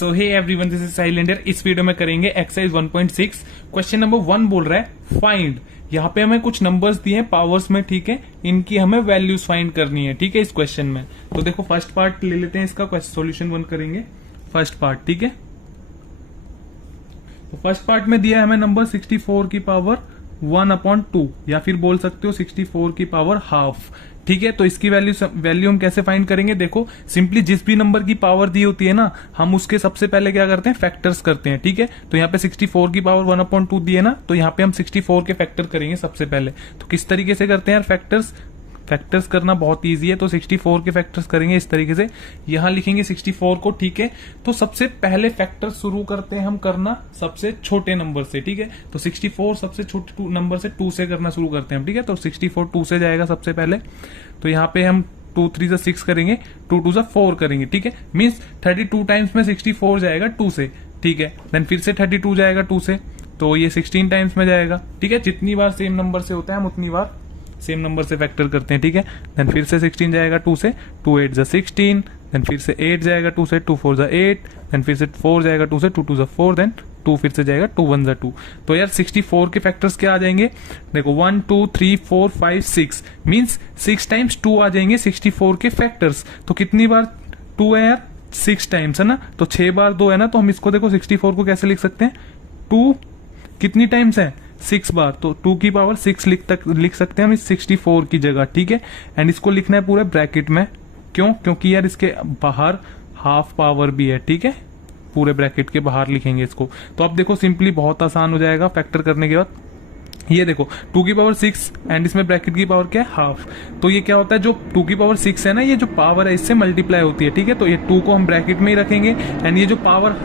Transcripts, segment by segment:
So hey everyone, this is cylinder. इस video में करेंगे एक्सरसाइज 1.6। क्वेश्चन नंबर 1 बोल रहा है फाइंड। यहाँ पे हमें कुछ नंबर्स दिए हैं पावर्स में, ठीक है, इनकी हमें वैल्यूज फाइंड करनी है, ठीक है, इस क्वेश्चन में। तो देखो फर्स्ट पार्ट ले लेते हैं, इसका सॉल्यूशन 1 करेंगे फर्स्ट पार्ट, ठीक है। तो फर्स्ट पार्ट में दिया है हमें नंबर 64 की पावर 1/2 या फिर बोल सकते हो 64 की पावर हाफ, ठीक है। तो इसकी वैल्यू हम कैसे फाइंड करेंगे? देखो सिंपली जिस भी नंबर की पावर दी होती है ना, हम उसके सबसे पहले क्या करते हैं, फैक्टर्स करते हैं, ठीक है। तो यहाँ पे 64 की पावर 1/2 दी है ना, तो यहाँ पे हम 64 के फैक्टर करेंगे सबसे पहले। तो किस तरीके से करते हैं यार फैक्टर्स करना बहुत इजी है। तो 64 के फैक्टर्स करेंगे इस तरीके से, यहां लिखेंगे 64 को, ठीक है। तो सबसे पहले फैक्टर शुरू करते हैं हम करना सबसे छोटे नंबर से, ठीक है। तो 64 सबसे छोटे नंबर से 2 से करना शुरू करते हैं, ठीक है। तो 64 2 से जाएगा सबसे पहले। तो यहाँ पे हम 2 3 6 करेंगे, 2 2 4 करेंगे, ठीक है। मीन्स 32 टाइम्स में 64 जाएगा 2 से, ठीक है। देन फिर से 32 जाएगा 2 से, तो ये 16 टाइम्स में जाएगा, ठीक है। जितनी बार सेम नंबर से होता है हम उतनी बार सेम नंबर से फैक्टर करते हैं, ठीक है। देन फिर से 16 जाएगा 2 से, 2 8 जा 16, देन फिर से 8 जाएगा 2 से, 2 4 जा 8, देन फिर से 4 जाएगा 2 से, 2 2 जा 4, देन 2 फिर से जाएगा, 2 1 जा 2। तो यार 64 के फैक्टर्स क्या आ जाएंगे? देखो 1 2 3 4 5 6 मीन्स 6 टाइम्स 2 आ जाएंगे 64 के फैक्टर्स। तो कितनी बार 2 है यार? 6 टाइम्स है ना। तो 6 बार 2 है ना, तो हम इसको देखो 64 को कैसे लिख सकते हैं? 2 कितनी टाइम्स है? 6 बार, तो 2 की पावर 6 लिख सकते हैं हम इस 64 की जगह, ठीक है। एंड इसको लिखना है पूरे ब्रैकेट में, क्यों? क्योंकि यार इसके बाहर हाफ पावर भी है, ठीक है। पूरे ब्रैकेट के बाहर लिखेंगे इसको। तो अब देखो सिंपली बहुत आसान हो जाएगा फैक्टर करने के बाद। ये देखो 2 की पावर 6 एंड इसमें ब्रैकेट की पावर क्या है? हाफ। तो ये क्या होता है, जो 2 की पावर 6 है ना, ये जो पावर है इससे मल्टीप्लाई होती है, ठीक है। तो ये 2 को हम ब्रैकेट में ही रखेंगे एंड ये जो पावर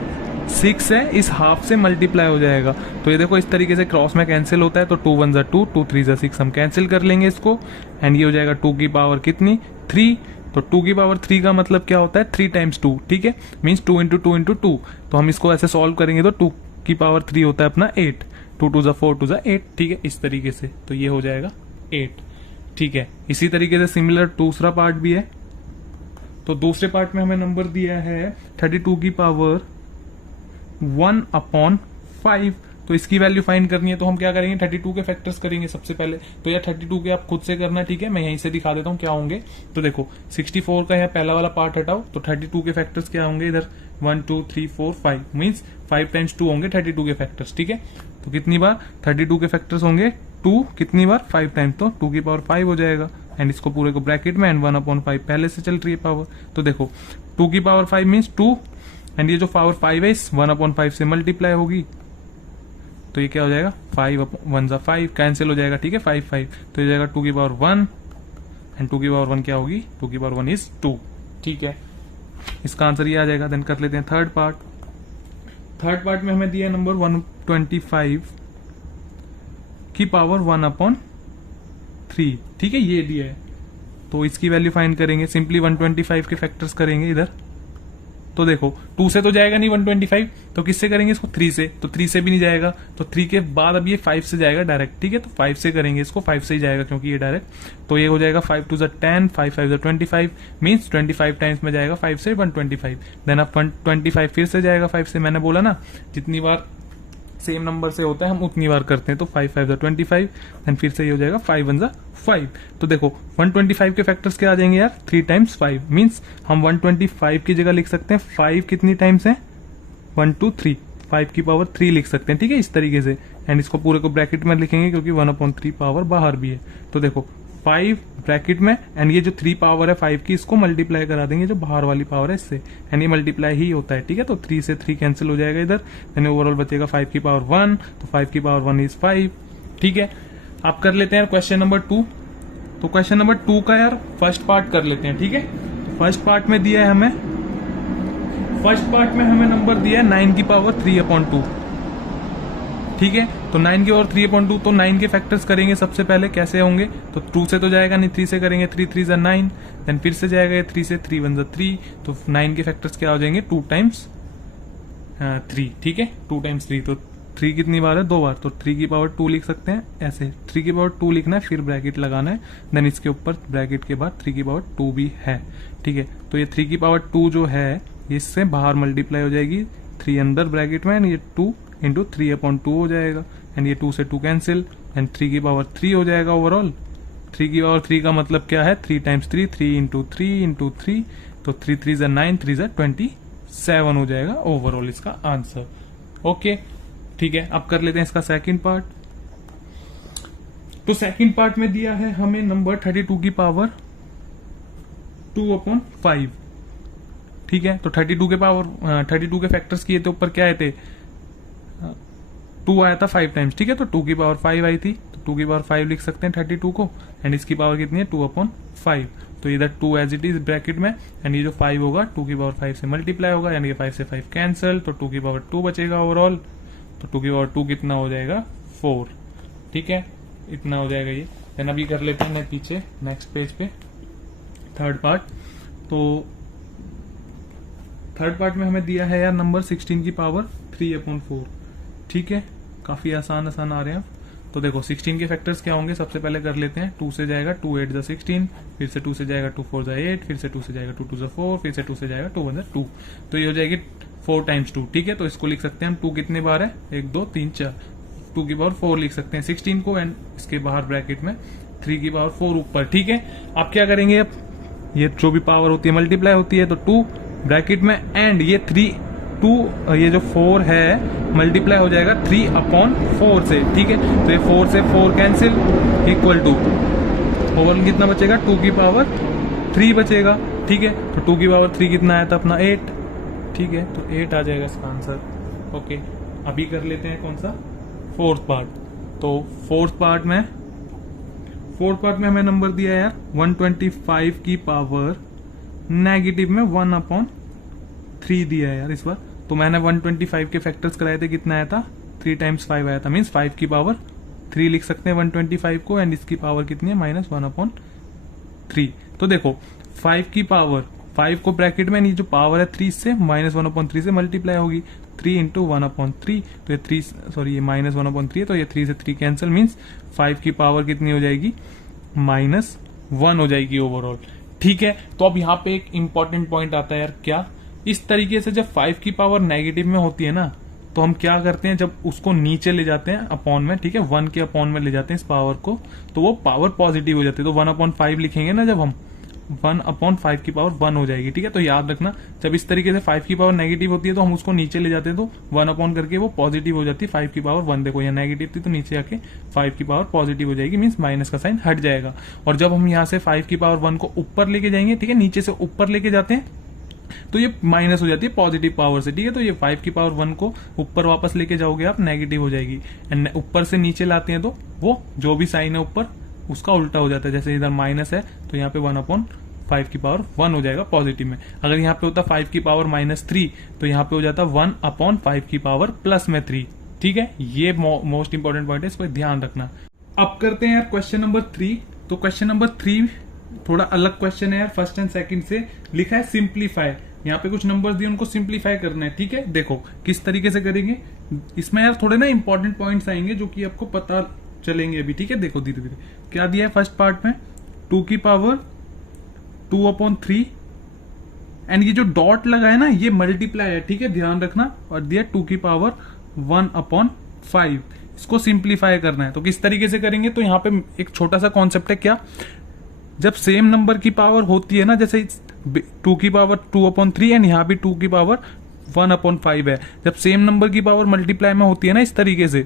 6 है इस हाफ से मल्टीप्लाई हो जाएगा। तो ये देखो इस तरीके से क्रॉस में कैंसिल होता है। तो 2 1 जा 2, 2 3 जा 6 हम कैंसिल कर लेंगे इसको एंड ये हो जाएगा 2 की पावर कितनी? 3। तो 2 की पावर 3 का मतलब क्या होता है? 3 टाइम्स 2, ठीक है। Means 2 into 2 into 2। तो हम इसको ऐसे सॉल्व करेंगे तो 2 की पावर 3 होता है अपना 8, 2 2 जा 4, 2 जा 8, ठीक है, इस तरीके से। तो ये हो जाएगा 8, ठीक है। इसी तरीके से सिमिलर दूसरा पार्ट भी है। तो दूसरे पार्ट में हमें नंबर दिया है 32 की पावर 1/5। तो इसकी वैल्यू फाइंड करनी है, तो हम क्या करेंगे? 32 के फैक्टर्स करेंगे सबसे पहले। तो यार 32 के आप खुद से करना, ठीक है, मैं यहीं से दिखा देता हूं क्या होंगे। तो देखो 64 का यहाँ पहला वाला पार्ट हटाओ, तो 32 के फैक्टर्स क्या होंगे? इधर 1 2 3 4 5 मीन्स 5 टाइम्स 2 होंगे 32 के फैक्टर्स, ठीक है। तो कितनी बार 32 के फैक्टर्स होंगे? 2 कितनी बार? 5 टाइम्स, तो 2 की पावर 5 हो जाएगा एंड इसको पूरे को ब्रैकेट में एंड 1/5 पहले से चल रही है पावर। तो देखो 2 की पावर 5 मीन्स 2 एंड ये जो पावर 5 है इस 1/5 से मल्टीप्लाई होगी। तो ये क्या हो जाएगा? 5 1 जा 5 कैंसिल हो जाएगा, ठीक है, 5 5। तो ये जाएगा 2 की पावर 1 एंड 2 की पावर 1 क्या होगी? 2 की पावर 1 इज 2, ठीक है। इसका आंसर ये आ जाएगा। देन कर लेते हैं थर्ड पार्ट। थर्ड पार्ट में हमें दिया नंबर 125 की पावर 1/3, ठीक है, ये दिया है। तो इसकी वैल्यू फाइंड करेंगे, सिंपली 125 के फैक्टर्स करेंगे इधर। तो देखो 2 से तो जाएगा नहीं 125, तो किससे करेंगे इसको? 3 से। तो 3 से भी नहीं जाएगा, तो 3 के बाद अब ये 5 से जाएगा डायरेक्ट, ठीक है। तो 5 से करेंगे इसको, 5 से ही जाएगा क्योंकि ये डायरेक्ट। तो ये हो जाएगा 5 2 जा 10, 5 5 जा 25 मीन्स 25 टाइम्स में जाएगा 5 से 125। देन अब 125 फिर से जाएगा 5 से। मैंने बोला ना जितनी बार सेम नंबर से होता है हम उतनी बार करते हैं। तो 5 5 जा 25 देन फिर से ये हो जाएगा 5 1 जा 5। तो देखो 125 के फैक्टर्स क्या आ जाएंगे यार? 3 टाइम्स 5 मीन्स हम 125 की जगह लिख सकते हैं 5 कितनी टाइम्स है? 1 2 3, 5 की पावर 3 लिख सकते हैं, ठीक है, इस तरीके से। एंड इसको पूरे को ब्रैकेट में लिखेंगे क्योंकि 1/3 पावर बाहर भी है। तो देखो 5 ब्रैकेट में एंड ये जो 3 पावर है 5 की, इसको मल्टीप्लाई करा देंगे जो बाहर वाली पावर है इससे, एंड ये मल्टीप्लाई ही होता है, ठीक है। तो 3 से 3 कैंसिल हो जाएगा इधर, यानी ओवरऑल बचेगा 5 की पावर 1। तो 5 की पावर 1 इज 5, ठीक है। आप कर लेते हैं क्वेश्चन नंबर 2। तो क्वेश्चन नंबर 2 का यार फर्स्ट पार्ट कर लेते हैं, ठीक है। तो फर्स्ट पार्ट में दिया है हमें नंबर दिया है 9 की पावर 3/2, ठीक है। तो 9 की पावर 3/2, तो 9 के फैक्टर्स करेंगे सबसे पहले। कैसे होंगे? तो 2 से तो जाएगा नहीं, 3 से करेंगे, 3 3 जा 9, देन फिर से जाएगा 3 से, 3 1 जा 3। तो 9 के फैक्टर्स क्या हो जाएंगे? 2 टाइम्स 3, ठीक है, 2 टाइम्स 3। तो 3 कितनी बार है? 2 बार। तो 3 की पावर 2 लिख सकते हैं ऐसे, 3 की पावर 2 लिखना है, फिर ब्रैकेट लगाना है, देन इसके ऊपर ब्रैकेट के बाद 3 की पावर 2 भी है, ठीक है। तो ये 3 की पावर 2 जो है इससे बाहर मल्टीप्लाई हो जाएगी, 3 अंदर ब्रैकेट में, एंड ये 2 इंटू 3/2 हो जाएगा, एंड ये 2 से 2 कैंसिल, एंड 3 की पावर 3 हो जाएगा ओवरऑल। 3 की पावर 3 का मतलब क्या है, 3 टाइम्स 3, 3 इंटू 3 इंटू 3, तो 3 3 जा 9, 3 जा 27 हो जाएगा ओवरऑल इसका आंसर। ओके ठीक है, अब कर लेते हैं इसका सेकंड पार्ट। तो सेकंड पार्ट में दिया है हमें नंबर 32 की पावर 2/5। ठीक है, तो 32 के पावर 32 के फैक्टर्स किए थे, ऊपर क्या आए थे, 2 आया था 5 टाइम्स। ठीक है, तो 2 की पावर 5 आई थी, तो 2 की पावर 5 लिख सकते हैं 32 को, एंड इसकी पावर कितनी है, 2/5। तो इधर 2 एज इट इज ब्रैकेट में, एंड ये जो 5 होगा 2 की पावर 5 से मल्टीप्लाई होगा, यानी 5 से 5 कैंसिल, तो 2 की पावर 2 बचेगा ओवरऑल। तो 2 की पावर 2 कितना हो जाएगा, 4। ठीक है, इतना हो जाएगा ये। देन अभी कर लेते हैं पीछे नेक्स्ट पेज पे थर्ड पार्ट। तो थर्ड पार्ट में हमें दिया है यार नंबर 16 की पावर 3/4। ठीक है, काफी आसान आसान आ रहे हैं। तो देखो 16 के फैक्टर्स क्या होंगे, सबसे पहले कर लेते हैं। 2 से जाएगा 2 8 जा 16, फिर से 2 से जाएगा 2 4 जा 8, फिर से 2 से जाएगा 2 2 जा 4, फिर से 2 से जाएगा 2 1 जा 2, तो ये हो जाएगी 4 टाइम्स 2। ठीक है, तो इसको लिख सकते हैं हम 2 कितने बार है, 1 2 3 4, 2 की पावर 4 लिख सकते हैं 16 को, एंड इसके बाहर ब्रैकेट में 3 की पावर 4 ऊपर। ठीक है, आप क्या करेंगे, अब ये जो भी पावर होती है मल्टीप्लाई होती है, तो 2 ब्रैकेट में, एंड ये 2 ये जो 4 है मल्टीप्लाई हो जाएगा 3/4 से। ठीक है, तो ये 4 से 4 कैंसिल, इक्वल टू ओवरऑल कितना बचेगा, 2 की पावर 3 बचेगा। ठीक है, तो 2 की पावर 3 कितना आया था अपना 8। ठीक है, तो 8 आ जाएगा इसका आंसर। ओके, अभी कर लेते हैं कौन सा, फोर्थ पार्ट। तो फोर्थ पार्ट में हमें नंबर दिया है यार 125 की पावर नेगेटिव में 1/3 दिया है यार इस बार। तो मैंने 125 के फैक्टर्स कराए थे, कितना आया था, 3 टाइम्स 5 आया था, मीन्स 5 की पावर 3 लिख सकते हैं 125 को, एंड इसकी पावर कितनी है, -1/3। तो देखो 5 की पावर 5 को ब्रैकेट में, जो पावर है 3 से -1/3 से मल्टीप्लाई होगी, 3 इंटू 1/3, तो ये 3 सॉरी ये -1/3 है, तो ये 3 से 3 कैंसिल, मीन्स 5 की पावर कितनी हो जाएगी, -1 हो जाएगी ओवरऑल। ठीक है, तो अब यहाँ पे एक इंपॉर्टेंट पॉइंट आता है यार, क्या, इस तरीके से जब 5 की पावर नेगेटिव में होती है ना, तो हम क्या करते हैं, जब उसको नीचे ले जाते हैं अपॉन में, ठीक है 1 के अपॉन में ले जाते हैं इस पावर को, तो वो पावर पॉजिटिव हो जाती है। तो 1/5 लिखेंगे ना जब हम, 1/5 की पावर 1 हो जाएगी। ठीक है, तो याद रखना जब इस तरीके से 5 की पावर नेगेटिव होती है तो हम उसको नीचे ले जाते हैं, तो 1 करके वो पॉजिटिव हो जाती है 5 की पावर 1। देखो यहाँ नेगेटिव थी, तो नीचे आके 5 की पावर पॉजिटिव हो जाएगी, मीन्स माइनस का साइन हट जाएगा। और जब हम यहाँ से 5 की पावर 1 को ऊपर लेके जाएंगे, ठीक है नीचे से ऊपर लेके जाते हैं, तो ये माइनस हो जाती है पॉजिटिव पावर से। ठीक है, तो ये 5 की पावर 1 को ऊपर वापस लेके जाओगे आप, नेगेटिव हो जाएगी, एंड ऊपर से नीचे लाते हैं तो वो जो भी साइन है ऊपर उसका उल्टा हो जाता है। जैसे इधर माइनस है तो यहाँ पे 1/5 की पावर 1 हो जाएगा पॉजिटिव में। अगर यहाँ पे होता 5 की पावर -3, तो यहाँ पे हो जाता 1/5 की पावर प्लस में 3। ठीक है, ये मोस्ट इंपॉर्टेंट पॉइंट है, इसको ध्यान रखना। अब करते हैं यार क्वेश्चन नंबर 3। तो क्वेश्चन नंबर 3 थोड़ा अलग क्वेश्चन है यार, फर्स्ट एंड सेकंड से। लिखा है सिंप्लीफाई, यहाँ पे कुछ नंबर्स दिए उनको सिंप्लीफाई करना है। ठीक है, देखो किस तरीके से करेंगे, इसमें यार थोड़े ना इंपॉर्टेंट पॉइंट्स आएंगे जो कि आपको पता चलेंगे अभी। ठीक है, देखो धीरे धीरे क्या दिया है फर्स्ट पार्ट में, 2 की पावर 2/3, एंड ये जो डॉट लगा है ना ये मल्टीप्लाई है। ठीक है, ध्यान रखना। और दिया 2 की पावर 1/5, इसको सिंप्लीफाई करना है। तो किस तरीके से करेंगे, तो यहाँ पे एक छोटा सा कॉन्सेप्ट है, क्या, जब सेम नंबर की पावर होती है ना, जैसे 2 की पावर 2/3 एंड यहाँ भी 2 की पावर 1/5 है, जब सेम नंबर की पावर मल्टीप्लाई में होती है ना इस तरीके से,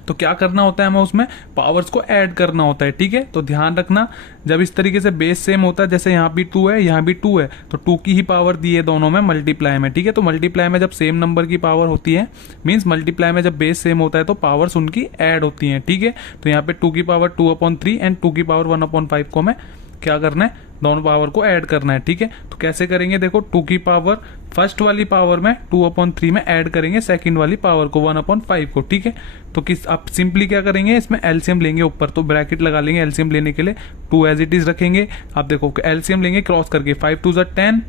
तो क्या करना होता है, हमें उसमें पावर्स को ऐड करना होता है। ठीक है, तो ध्यान रखना जब इस तरीके से बेस सेम होता है, जैसे यहाँ भी 2 है यहाँ भी 2 है, तो 2 की ही पावर दी है दोनों में मल्टीप्लाई में। ठीक है, तो मल्टीप्लाई में जब सेम नंबर की पावर होती है, मीन्स मल्टीप्लाई में जब बेस सेम होता है तो पावर्स उनकी ऐड होती हैं। ठीक है, तो यहाँ पे 2 की पावर 2/3 एंड 2 की पावर 1/5 को हमें क्या करना है, दोनों पावर को ऐड करना है। ठीक है, तो कैसे करेंगे, देखो 2 की पावर फर्स्ट वाली पावर में 2/3 में ऐड करेंगे सेकंड वाली पावर को 1/5 को। ठीक है, तो किस आप सिंपली क्या करेंगे, इसमें एलसीएम लेंगे ऊपर, तो ब्रैकेट लगा लेंगे एलसीएम लेने के लिए, 2 एज इट इज रखेंगे। आप देखो एलसीएम लेंगे क्रॉस करके, 5 2 10,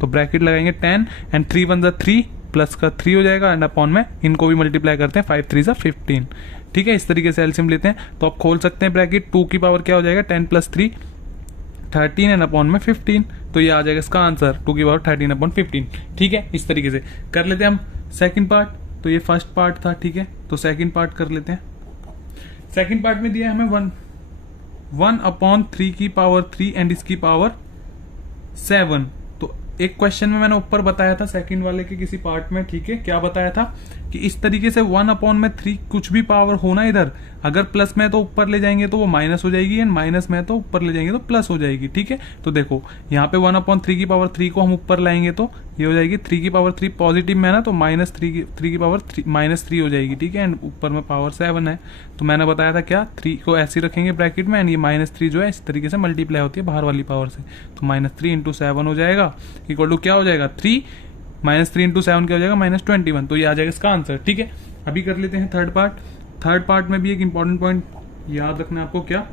तो ब्रैकेट लगाएंगे 10, एंड 3 1 3 प्लस का 3 हो जाएगा, एंड अपॉन में इनको भी मल्टीप्लाई करते हैं, 5 3 15। ठीक है, इस तरीके से एलसीएम लेते हैं। तो आप खोल सकते हैं ब्रैकेट, 2 की पावर क्या हो जाएगा 10 + 3 13 एंड अपॉन में 15, तो ये आ जाएगा इसका आंसर 2 की पावर 13 अपॉन 15। ठीक है, इस तरीके से कर लेते हैं हम सेकंड पार्ट। तो ये फर्स्ट पार्ट था, ठीक है, तो सेकंड पार्ट कर लेते हैं। सेकंड पार्ट में दिया है हमें 1 अपॉन 3 की पावर 3 एंड इसकी पावर 7। तो एक क्वेश्चन में मैंने ऊपर बताया था सेकंड वाले के किसी पार्ट में, ठीक है, क्या बताया था कि इस तरीके से 1 अपॉन में 3 कुछ भी पावर होना इधर, अगर प्लस में तो ऊपर ले जाएंगे तो वो माइनस हो जाएगी, एंड माइनस में तो ऊपर ले जाएंगे तो प्लस हो जाएगी। ठीक है, तो देखो यहाँ पे 1 अपॉन 3 की पावर 3 को हम ऊपर लाएंगे तो ये हो जाएगी 3 की पावर 3 पॉजिटिव में है ना, तो माइनस 3 की पावर माइनस 3 हो जाएगी। ठीक है, एंड ऊपर में पावर 7 है, तो मैंने बताया था क्या 3 को ऐसे रखेंगे ब्रैकेट में, एंड ये माइनस 3 जो है इस तरीके से मल्टीप्लाई होती है बाहर वाली पावर से, तो माइनस 3 इंटू 7 हो जाएगा, इक्वल टू क्या हो जाएगा 3 माइनस 3 इंटू 7 क्या हो जाएगा -21। तो ये आ जाएगा इसका आंसर। ठीक है, अभी कर लेते हैं थर्ड पार्ट। थर्ड पार्ट में भी एक इंपॉर्टेंट पॉइंट याद रखना है आपको, क्या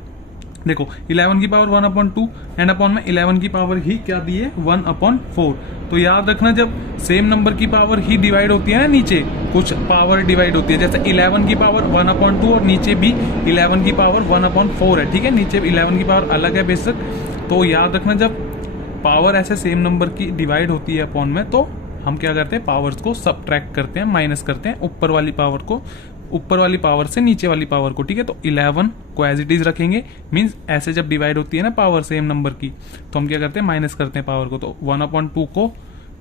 देखो 11 की पावर 1 अपॉन 2 एंड अपॉन में 11 की पावर ही क्या दी है 1 अपॉन 4। तो याद रखना जब सेम नंबर की पावर ही डिवाइड होती है ना, नीचे कुछ पावर डिवाइड होती है, जैसे 11 की पावर 1 अपॉन 2 और नीचे भी 11 की पावर 1 अपॉन 4 है। ठीक है, नीचे 11 की पावर अलग है बेशक, तो याद रखना जब पावर ऐसे सेम नंबर की डिवाइड होती है अपॉन में, तो हम क्या करते हैं पावर्स को सबट्रैक्ट करते हैं, माइनस करते हैं ऊपर वाली पावर को, ऊपर वाली पावर से नीचे वाली पावर को। ठीक है, तो 11 को एज इट इज रखेंगे, मींस ऐसे जब डिवाइड होती है ना पावर सेम नंबर की, तो हम क्या करते हैं माइनस करते हैं पावर को, तो 1 अपॉन 2 को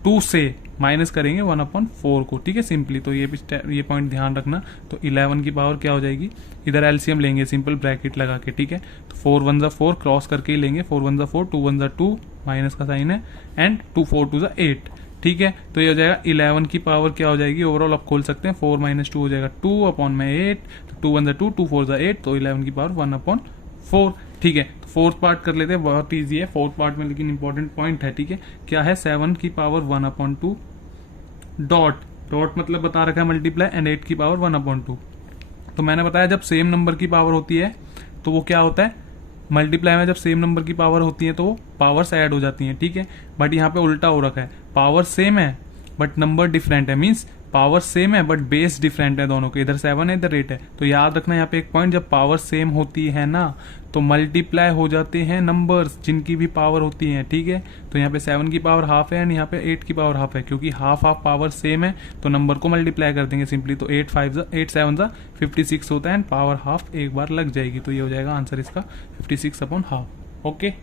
2 से माइनस करेंगे 1 अपॉन 4 को। ठीक है, सिंपली, तो ये पॉइंट ध्यान रखना। तो 11 की पावर क्या हो जाएगी, इधर एलसीएम लेंगे सिंपल ब्रैकेट लगा के। ठीक है, तो 4 1 जा 4 क्रॉस करके ही लेंगे, 4 1 जा 4 2 1 जा 2 माइनस का साइन है, एंड 2 4 2 जा 8। ठीक है, तो ये हो जाएगा 11 की पावर क्या हो जाएगी ओवरऑल आप खोल सकते हैं, 4 माइनस 2 हो जाएगा 2 अपॉन में 8, तो 2 1 जा 2 2 4 जा 8, तो 11 की पावर 1 अपॉन 4। ठीक है, तो फोर्थ पार्ट कर लेते हैं, बहुत ईजी है फोर्थ पार्ट में, लेकिन इंपॉर्टेंट पॉइंट है। ठीक है, क्या है 7 की पावर 1 अपॉन 2 डॉट डॉट मतलब बता रखा है मल्टीप्लाई, एंड 8 की पावर 1 अपॉन 2। तो मैंने बताया जब सेम नंबर की पावर होती है तो वो क्या होता है मल्टीप्लाई में, जब सेम नंबर की पावर होती है तो वो पावर्स ऐड हो जाती हैं। ठीक है, बट यहाँ पे उल्टा हो रखा है, पावर सेम है बट नंबर डिफरेंट है, मींस पावर सेम है बट बेस डिफरेंट है दोनों के, इधर 7 है इधर 8 है। तो याद रखना यहाँ पे एक पॉइंट, जब पावर सेम होती है ना तो मल्टीप्लाई हो जाते हैं नंबर्स जिनकी भी पावर होती है। ठीक है, तो यहाँ पे 7 की पावर हाफ है एंड यहाँ पे 8 की पावर हाफ है, क्योंकि हाफ हाफ पावर सेम है तो नंबर को मल्टीप्लाई कर देंगे सिंपली, तो 8 7 56 होता है एंड पावर हाफ एक बार लग जाएगी, तो ये हो जाएगा आंसर इसका 56 अपॉन हाफ। ओके।